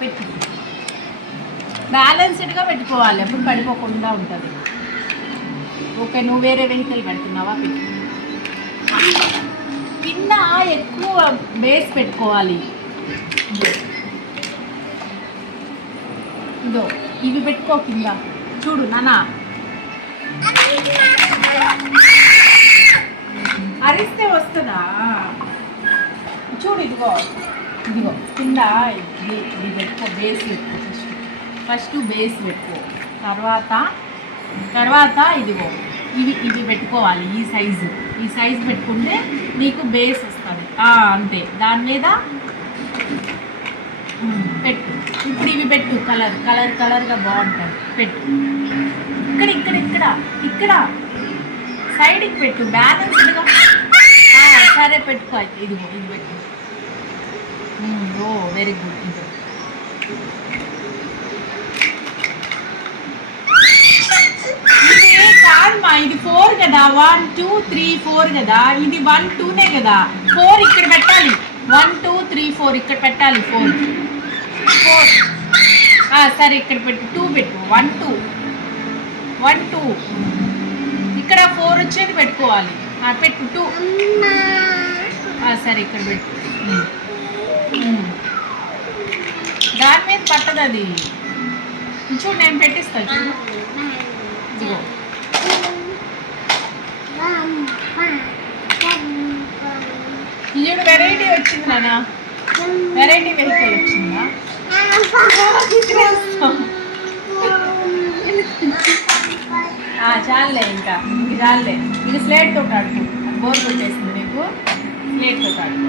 పెట్టు. బ్యాలెన్స్డ్గా పెట్టుకోవాలి, ఎప్పుడు పడిపోకుండా ఉంటుంది. ఓకే, నువ్వు వేరే వెహికల్ పెడుతున్నావా? పెట్టు. కింద ఎక్కువ బేస్ పెట్టుకోవాలి. ఇదో ఇవి పెట్టుకో కింద. చూడు నాన్న, అరిస్తే వస్తుందా? చూడు, ఇదిగో ఇదిగో కింద ఇది పెట్టుకో. బేస్ పెట్టుకో. ఫస్ట్ బేస్ పెట్టుకో. తర్వాత ఇదిగో ఇవి పెట్టుకోవాలి. ఈ సైజు పెట్టుకుంటే నీకు బేస్ వస్తుంది. అంతే, దాని మీద పెట్టు. ఇప్పుడు ఇవి పెట్టు. కలర్గా బాగుంటుంది. పెట్టు. ఇక్కడ సైడ్కి పెట్టు, బ్యాలెన్స్డ్గా. సరే పెట్టుకో. ఇదిగో ఇది పెట్టు. ఓ వెరీ గుడ్. ఇది కాదమ్మా, ఇది 4 కదా. 1 2 3 4 కదా. ఇది 1 2నే కదా. 4 ఇక్కడ పెట్టాలి. 1 2 3 4 ఇక్కడ పెట్టాలి. 4 సరే ఇక్కడ పెట్టు. 2 పెట్టు. 1 2 1 2 ఇక్కడ 4 వచ్చేది పెట్టుకోవాలి. పెట్టు. 2 సరే ఇక్కడ పెట్టు. దాని మీద పట్టదు అది. చూడు, నేను పెట్టిస్తా. చూడు, ఇదిగో వెరైటీ వచ్చింది నాన్న. వెరైటీ వెహికల్ వచ్చిందా? చాలే, ఇంకా చాలే. ఇది స్లేట్ తోటి ఆడుకో. బోర్ కొట్టేసింది నీకు. స్లేట్ తోటి ఆడుకో.